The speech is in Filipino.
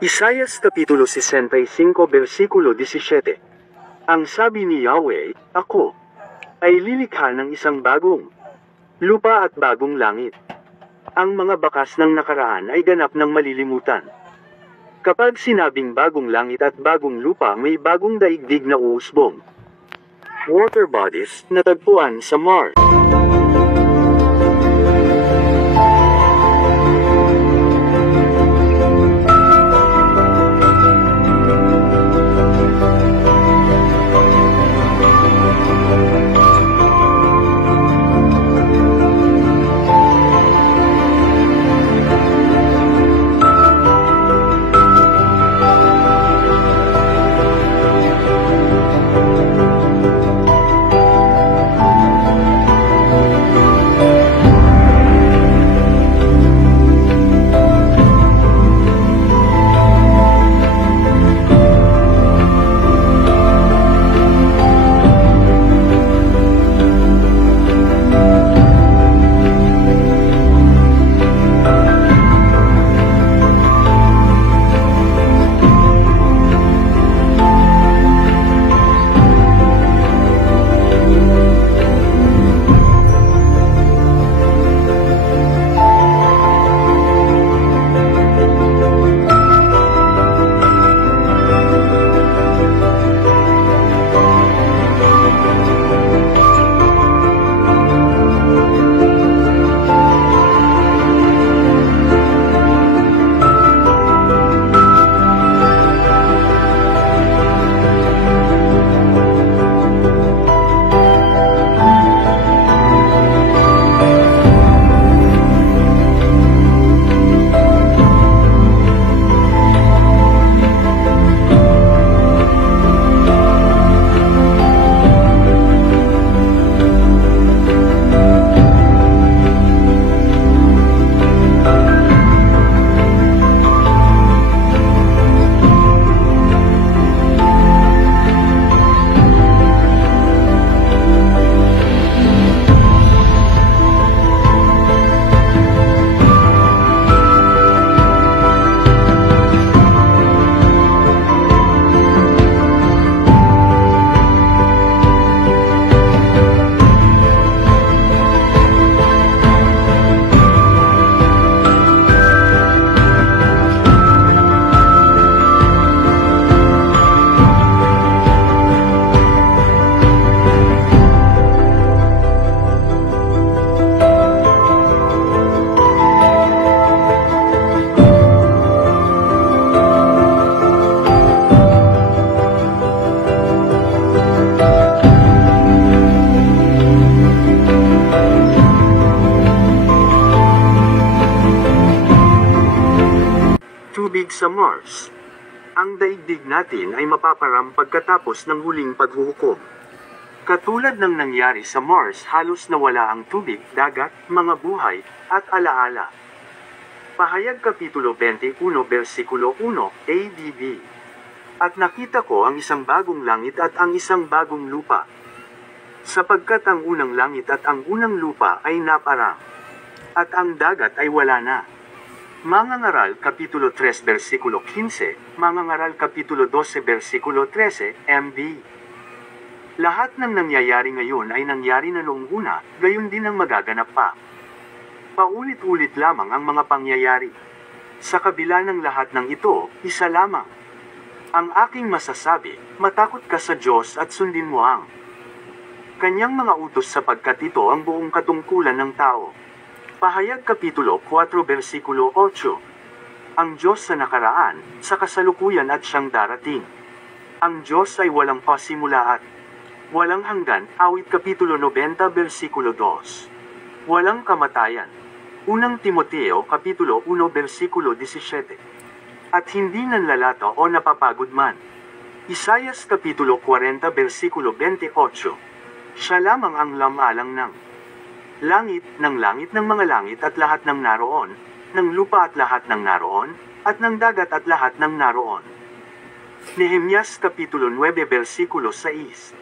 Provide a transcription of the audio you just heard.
Isaias Kapitulo 65 versikulo 17. Ang sabi ni Yahweh, Ako ay lilikha ng isang bagong lupa at bagong langit. Ang mga bakas ng nakaraan ay ganap ng malilimutan. Kapag sinabing bagong langit at bagong lupa, may bagong daigdig na uusbong. Water bodies na tagpuan sa Mars. Tubig sa Mars. Ang daigdig natin ay mapaparam pagkatapos ng huling paghuhukom. Katulad ng nangyari sa Mars, halos nawala ang tubig, dagat, mga buhay, at alaala. Pahayag Kapitulo 21 versikulo 1, ADV. At nakita ko ang isang bagong langit at ang isang bagong lupa. Sapagkat ang unang langit at ang unang lupa ay naparang, at ang dagat ay wala na. Mangangaral Kapitulo 3 versikulo 15, Mangangaral Kapitulo 12 versikulo 13, MB. Lahat ng nangyayari ngayon ay nangyari na noong una, gayon din ang magaganap pa. Paulit-ulit lamang ang mga pangyayari. Sa kabila ng lahat ng ito, isa lamang ang aking masasabi, matakot ka sa Diyos at sundin mo ang Kanyang mga utos sapagkat ito ang buong katungkulan ng tao. Pahayag Kapitulo 4 versikulo 8. Ang Diyos sa nakaraan, sa kasalukuyan at siyang darating. Ang Diyos ay walang pasimula at walang hanggan. Awit Kapitulo 90 versikulo 2. Walang kamatayan. Unang Timoteo Kapitulo 1 versikulo 17. At hindi nanlalata o napapagod man. Isaias Kapitulo 40 versikulo 28. Siya lamang ang lamalang ng langit ng mga langit at lahat ng naroon, ng lupa at lahat ng naroon, at ng dagat at lahat ng naroon. Nehemyas Kapitulo 9 versikulo 6.